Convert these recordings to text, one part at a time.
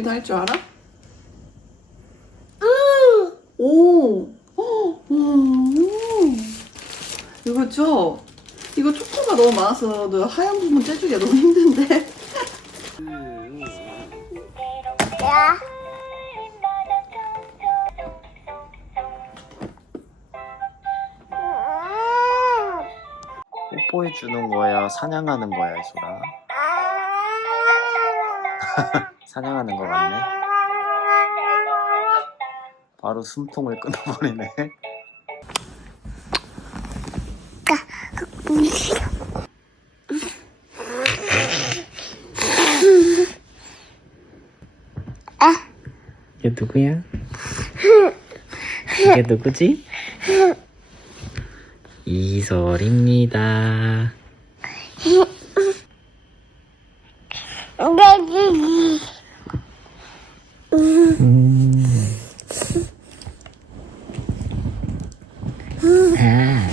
깍지도 할 줄 알아? 오! 어, 오! 이거 죠 이거 초코가 너무 많아서 너 하얀 부분 째주기가 너무 힘든데? 야. 뽀뽀해 주는 거야, 사냥하는 거야, 이소라. 사냥하는 거 같네. 바로 숨통을 끊어버리네. 얘 누구야? 이게 누구지? 이솔입니다. 음. 아.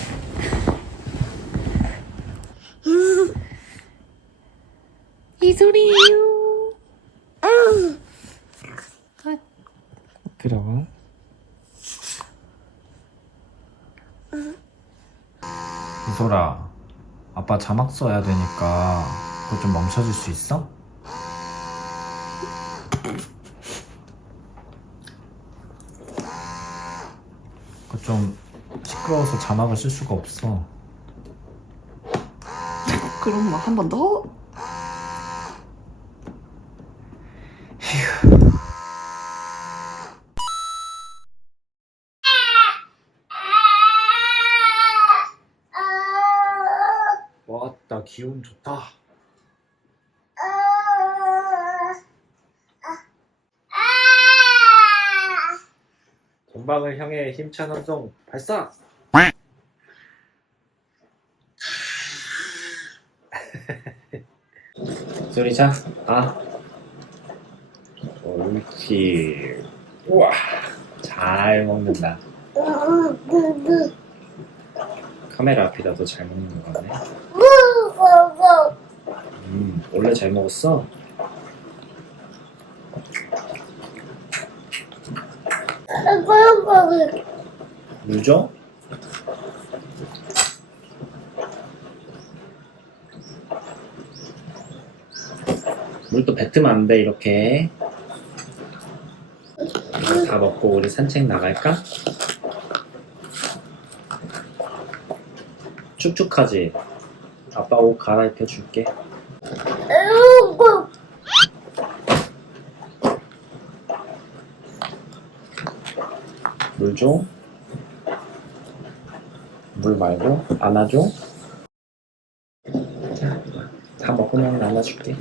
이 소리요. 그럼. 이소라, 아빠 자막 써야 되니까 그거 좀 멈춰줄 수 있어? 좀 시끄러워서 자막을 쓸 수가 없어. 그럼 뭐한번 더? 왔다, 기운 좋다. 전방을 향해 힘찬 함성 발사! 소리 자, 아. 옳지. 우와, 잘 먹는다. 카메라 앞이다 더잘 먹는 거 같네. 음, 원래 잘 먹었어? 물 줘? 물도 뱉으면 안 돼, 이렇게. 다 먹고 우리 산책 나갈까? 축축하지? 아빠 옷 갈아입혀 줄게. 물 줘? 물 말고 안아줘? 자, 다 먹으면 안아줄게.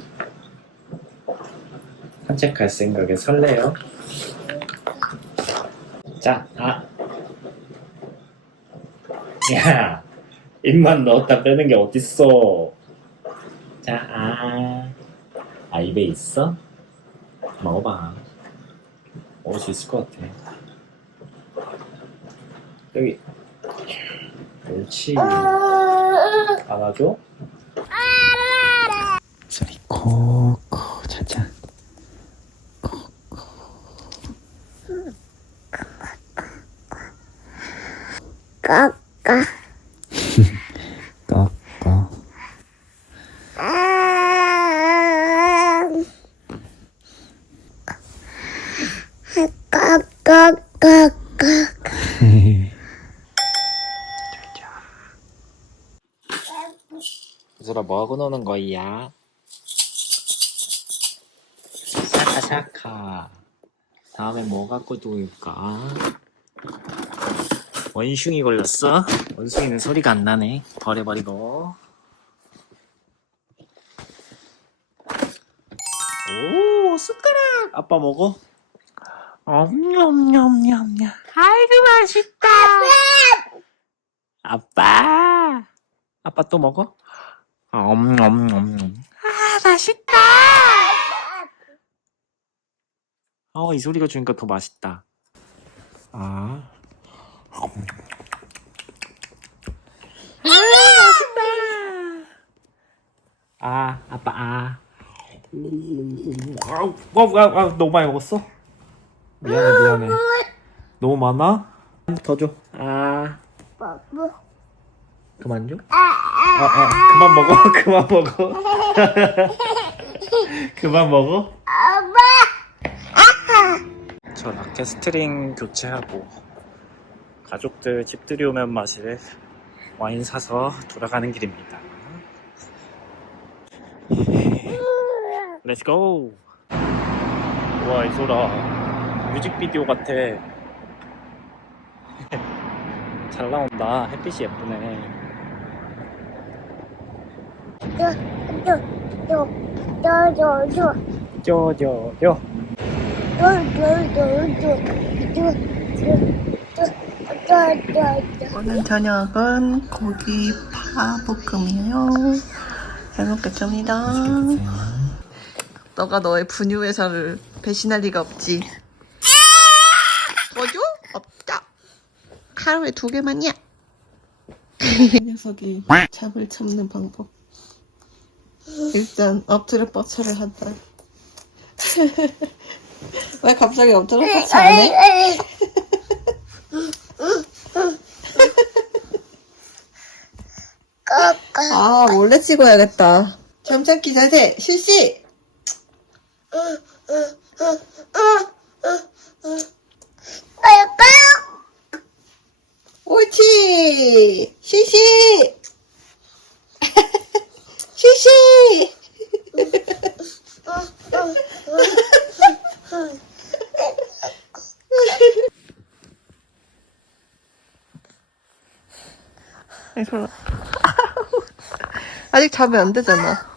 산책할 생각에 설레요. 자, 아. 야, 입만 넣었다 빼는 게 어딨어. 자, 아. 아, 입에 있어? 먹어봐. 먹을 수 있을 것 같아. 여기. 옳지. 안아줘. 소리 코코 자자. 꺼꺼. 이소라 뭐하고 노는 거야? 샤카샤카. 다음에 뭐 갖고 놀까? 원숭이 걸렸어? 원숭이는 소리가 안 나네. 버려버리고. 오 숟가락! 아빠 먹어. 엄냠냠냠냠. 아이고 맛있다. 아빠! 아빠 또 먹어? 엄엄엄엄 아 맛있다 어 이 소리가 주니까 더 맛있다 아 아, 맛있다. 아, 아빠, 아. 아우, 아우, 아우, 너무 많이 먹었어? 미안해, 미안해. 너무 많아? 더 줘. 아, 뭐, 그만 줘? 아, 아, 그만 먹어, 그만 먹어. 그만 먹어. 저 라켓 스트링 교체하고 가족들 집들이 오면 마실 와인 사서 돌아가는 길입니다. 렛츠고! 와, 이소라. 뮤직비디오 같아. 잘 나온다. 햇빛이 예쁘네. 쪼쪼쪼 쪼쪼쪼 오늘 저녁은 고기 파볶음이에요. 잘 먹겠습니다. 너가 너의 분유 회사를 배신할 리가 없지. 뭐죠? 없다. 하루에 두 개만이야. 이 녀석이 잡을 참는 방법. 일단 엎드려 뻗쳐를 한다. 왜 갑자기 엎드려 뻗쳐 안 해? 아 몰래 찍어야겠다. 잠잠기 자세 실시. 옳지 실시. 실시. 이소라. 아직 자면 안 되잖아.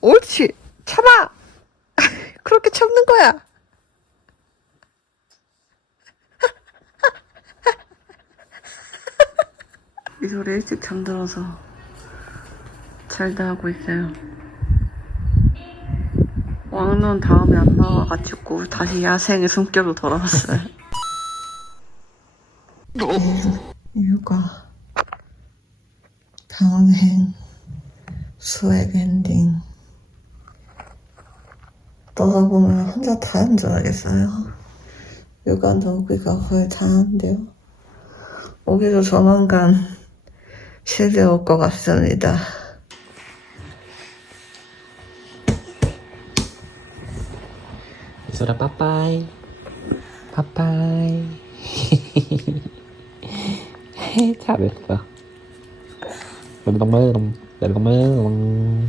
옳지. 참아. 그렇게 참는 거야. 이 소리 일찍 잠들어서 잘다 하고 있어요. 왕눈 다음에 안 나와가지고 다시 야생의 숨결로 돌아왔어요. 육아, 방행, 수액 엔딩. 떠다 보면 혼자 다 한 줄 알겠어요. 육아도 오기가 거의 다 한대요. 오기도 조만간 실내 올것 같습니다. 이소라 빠빠이. 빠빠이. 잘했어. 멜롱멜롱, 멜롱멜롱.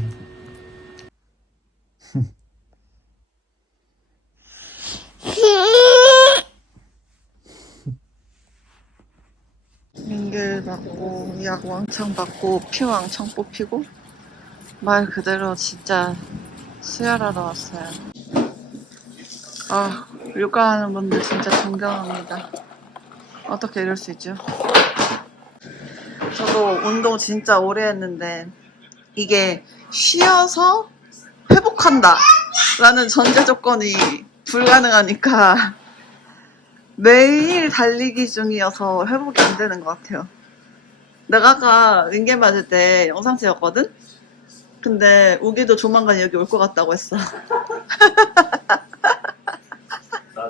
민길 받고 약 왕창 받고 피 왕창 뽑히고 말 그대로 진짜 수혈하러 왔어요. 아 육아하는 분들 진짜 존경합니다. 어떻게 이럴 수 있죠? 저도 운동 진짜 오래 했는데 이게 쉬어서 회복한다 라는 전제 조건이 불가능하니까 매일 달리기 중이어서 회복이 안 되는 것 같아요. 내가 아까 링겔 맞을 때 영상 찍었거든? 근데 우기도 조만간 여기 올 것 같다고 했어.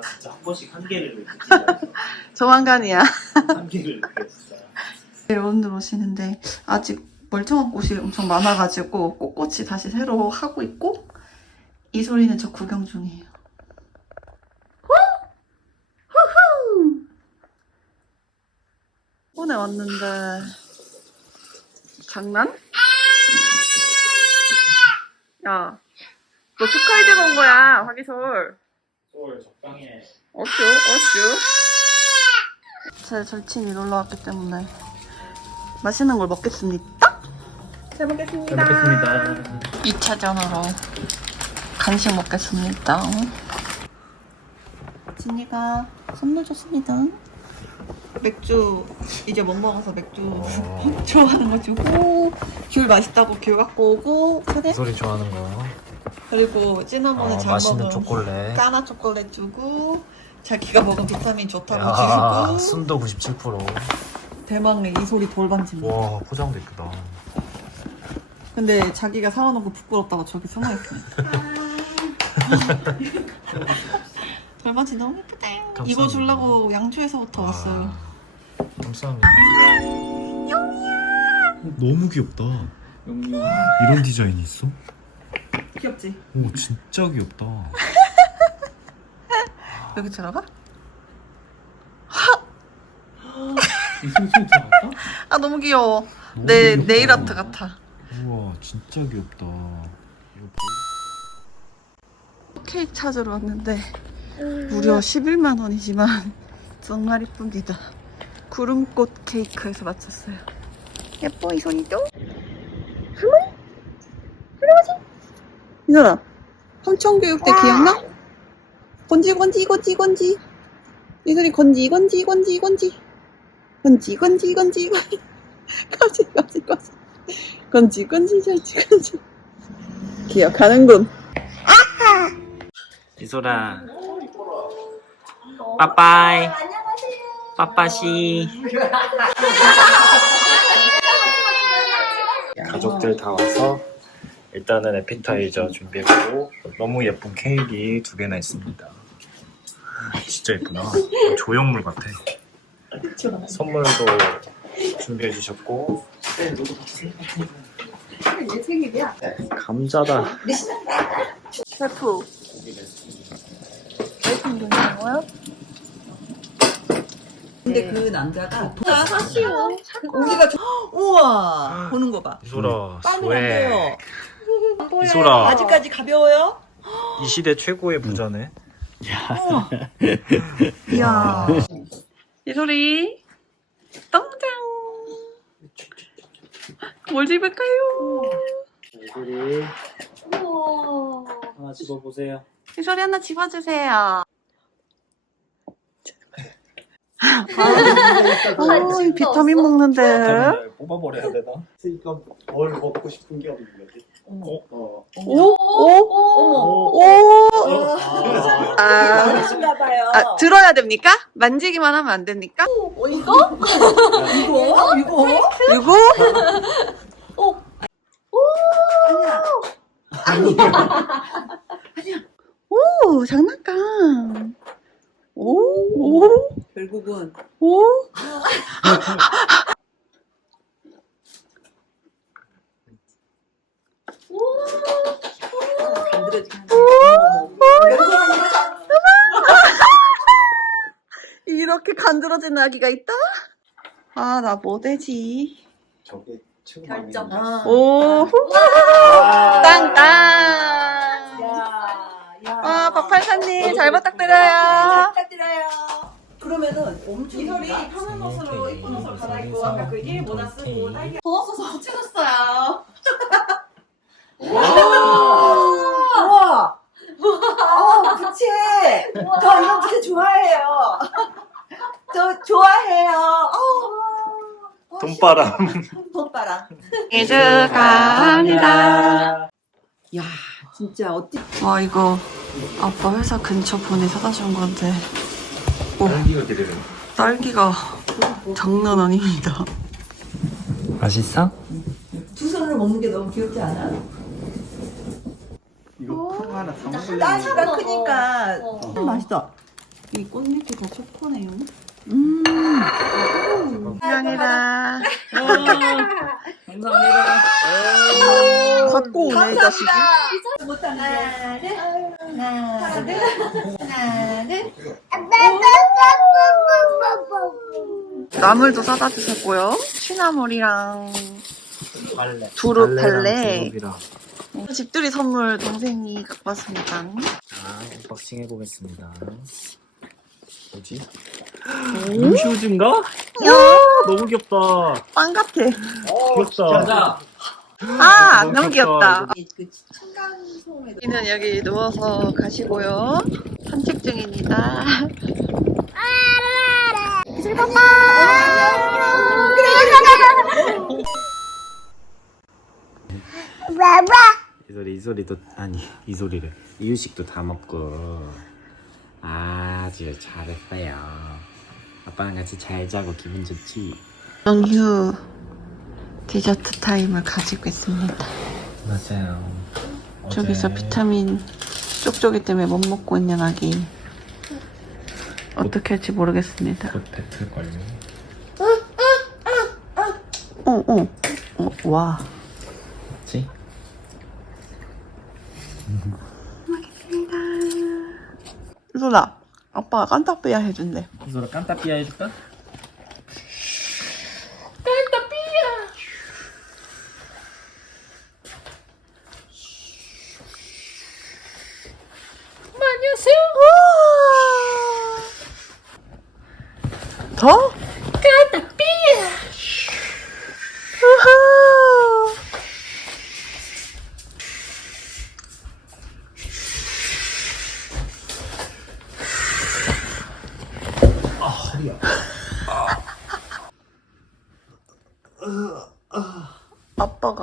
나 진짜 한 번씩 한 개를 조만간이야. 한 개를 느꼈어. 오늘 오시는데 아직 멀쩡한 꽃이 엄청 많아가지고 꽃꽃이 다시 새로 하고 있고 이 소리는 저 구경 중이에요. 후! 후후! 오늘 왔는데 장난? 야, 너 축하해주러 온 거야, 화기솔. 소울 적당히 해. 어쭈, 어쭈. 제 절친이 놀러 왔기 때문에 맛있는 걸 먹겠습니다. 잘 먹겠습니다. 잘 먹겠습니다. 2차전으로 간식 먹겠습니다. 진이가 선물 줬습니다. 맥주 이제 못 먹어서 맥주 좋아하는 거 주고 귤 맛있다고 귤 갖고 오고 그래 소리 좋아하는 거. 그리고 지난번에 어, 잘 맛있는 먹은 초콜릿. 까나 초콜릿 주고 자기가 먹은 비타민 좋다고 야, 주고 순도 97%. 대망의 이 소리 돌반지입니다. 와, 포장도 이쁘다. 근데 자기가 사와놓고 부끄럽다고 저기 숨어있어. 돌반지 너무 예쁘다. 이거 주려고 양주에서부터 왔어요. 감사합니다. 너무 귀엽다. 이런 디자인이 있어? 귀엽지? 오 진짜 귀엽다. 여기 들어가? 아 너무 귀여워. 너무 내 귀엽다. 네일 아트 같아. 우와 진짜 귀엽다. 이거 케이크 찾으러 왔는데 무려 11만 원이지만 정말 이쁩니다. 구름꽃 케이크에서 맞췄어요. 예뻐 이 손이도? 얘들아, 삼천교육 때 기억나? 건지, 건지, 건지, 건지. 얘들이 건지, 건지, 건지, 건지. 건지, 건지, 건지, 건지. 건지, 건지, 건지. 건지, 건지, 건지, 건지. 기억하는군. 이소라. 빠빠이. 빠빠시. 가족들 다 와서 일단은 에피타이저 준비했고 너무 예쁜 케이크 두 개나 있습니다. 진짜 예쁘다. 조형물 같아. 선물도 준비해 주셨고 감자다. 셰프 웨이팅 된다고요? 근데 그 남자가 나 사시오. 우리가 저... 우와 보는 거 봐. 이소라 안 돼요. 이소라. 아직까지 가벼워요? 이 시대 최고의 부자네. 이야. 이 소리. 똥장. 뭘 집을까요? 이소리. 하나 집어보세요. 이 소리 하나 집어주세요 아, 이 비타민 먹는데 뽑아버려야 되나? 그러니까 뭘 먹고 싶은 게 없는 거지. 어? 어. 오? 오? 오? 아, 그러신가 봐요. 아 들어야 됩니까? 만지기만 하면 안 됩니까? 이거? 이거? 이거? 오 장난감 오? 오? 결국은 오? 이렇게 간드러진 아기가 있다? 아 나 뭐 되지? 저게 최고 결정. 오 아. 땅땅 야, 야. 아 박팔사님 잘 부탁드려요 부탁드려요. 그러면은 엄청 이 소리 편한 옷으로 이쁜 옷을 갈아입고 아까 그 일 모자 쓰고 딸기 더워서 찍었어요 우와. 어, 부채. 저 이런 부채 좋아해요. 저 좋아해요. 어. 돈바람. 돈바람. 생일 축하합니다 야, 진짜 어떻게 와 이거 아빠 회사 근처 분이 사다 준 건데. 딸기가 되게 딸기가 장난 아닙니다. 맛있어? 두 손으로 먹는 게 너무 귀엽지 않아? 이거 큰 하나 다 먹으려면 딸기가 크니까. 음, 맛있다. 이 꽃잎이 다 초코네요 음 감사합니다 감사합니다. 갖고 오네 이 자식이 못하는데 하나 둘 하나 둘 나물도 사다 주셨고요 취나물이랑 발레. 두릅 발레. 두릅이랑. 집들이 선물 동생이 갖고 왔습니다 자, 언박싱 해보겠습니다. 뭐지? 오? 홈슈즈인가? 너무 귀엽다. 빵 같아 귀엽다. 아 너무 너무 귀엽다, 귀엽다 그 여기는 여기 누워서 가시고요. 산책 중입니다. 이 소리 이 소리도 아니 이 소리를 이유식도 다 먹고 아주 잘했어요. 아빠랑 같이 잘 자고 기분 좋지? 정휴 디저트 타임을 가지고 있습니다. 맞아요. 저기서 비타민 쪽쪽이 때문에 못 먹고 있는 아기. 어떻게 할지 모르겠습니다. 곧 뱉을걸요. 어, 어. 어, 와. 그치? 유솔아, 아빠가 깐딱비야 해준대. 이소라 깐따삐아 해줄까? 더? 깐딱비야. 우후.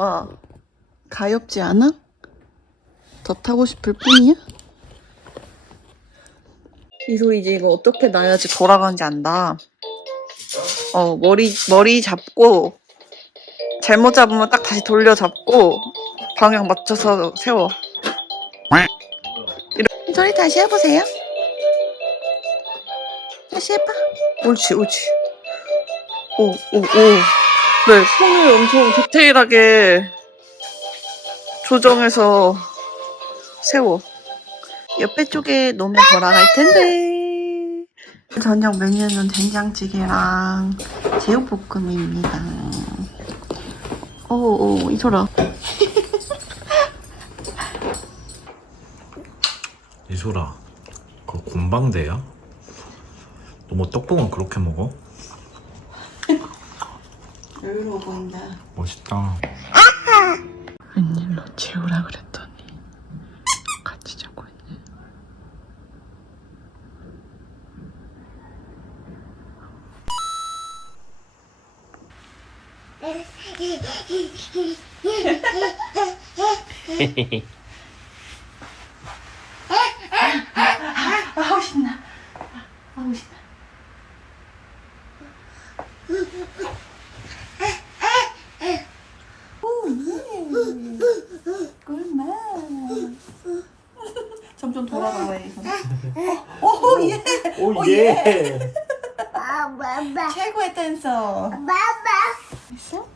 아빠가 가엾지 않아? 더 타고 싶을 뿐이야? 이 소리지 이거 어떻게 놔야지 돌아가는지 안다. 어 머리 머리 잡고 잘못 잡으면 딱 다시 돌려 잡고 방향 맞춰서 세워. 이 소리 다시 해보세요. 다시 해봐. 옳지 옳지. 오오 오. 네 손을 엄청 디테일하게 조정해서 세워. 옆에 쪽에 놓으면 돌아갈 텐데. 저녁 메뉴는 된장찌개랑 제육볶음입니다. 오, 오, 이소라. 이소라, 그거 군방대야? 너 뭐 떡볶이 그렇게 먹어? 여유로워 보인다. 멋있다. 웬일로 재우라 그랬더니 같이 자고 있네 신나. 아우 신나. 꿀맛. 점점 돌아가요 이거. 오 예. 오 예. 바바바 최고의 댄서. 바바 있어?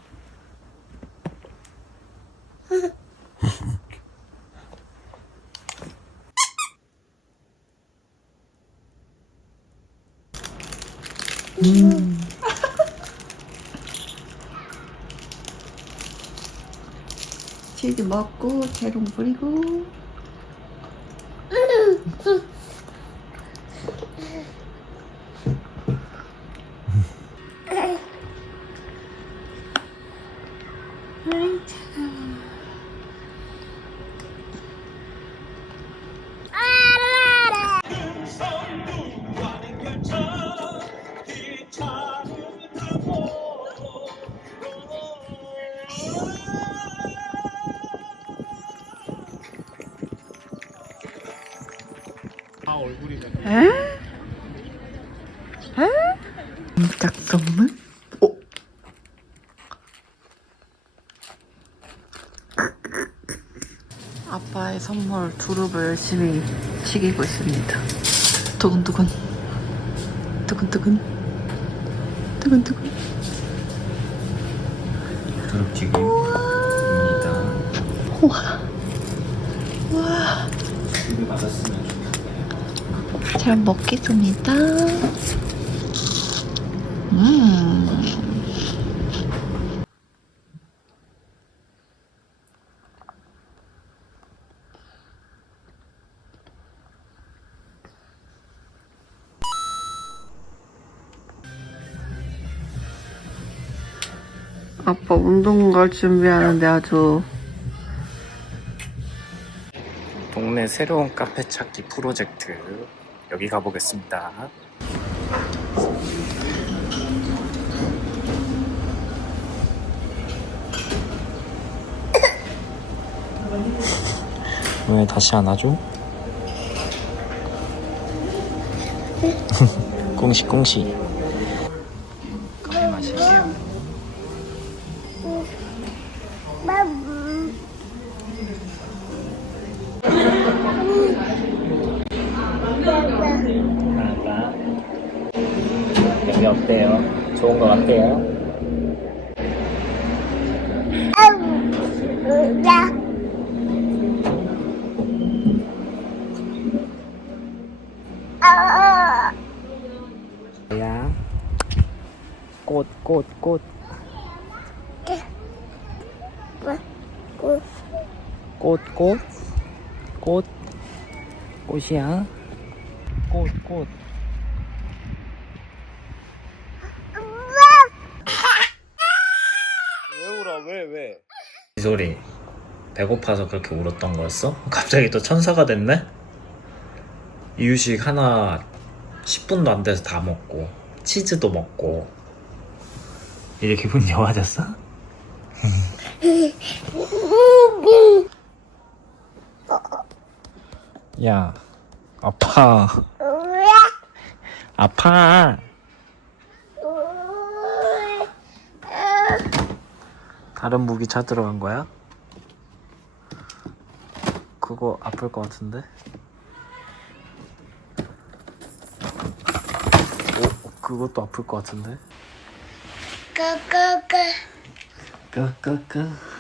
치즈 먹고 재롱 뿌리고 에? 에? 깜짝 선물? 어? 아빠의 선물 두릅을 열심히 튀기고 있습니다. 두근두근. 두근두근. 두근두근. 두릅 튀김입니다. 우와. 우와. 이거 맞았으면 좋겠어요. 잘 먹겠습니다. 음. 아빠 운동 갈 준비하는데 아주 동네 새로운 카페 찾기 프로젝트 여기 가보겠습니다. 왜 다시 안 와줘? 꽁시 꽁시. 커피 마실게요. 바부 어때요? 좋은 거 같아요? 야. 아. 야. 꽃, 꽃, 꽃. 꿀. 꽃, 꽃. 꽃. 꽃이야. 꽃, 꽃. 왜 울어? 왜, 왜? 이 소리, 배고파서 그렇게 울었던 거였어? 갑자기 또 천사가 됐네? 이유식 하나 10분도 안 돼서 다 먹고, 치즈도 먹고. 이제 기분 좋아졌어? 야, 아파. 아파. 다른 무기 찾으러 간 거야? 그거 아플 것 같은데? 오, 그것도 아플 것 같은데? 까까까. 까까까.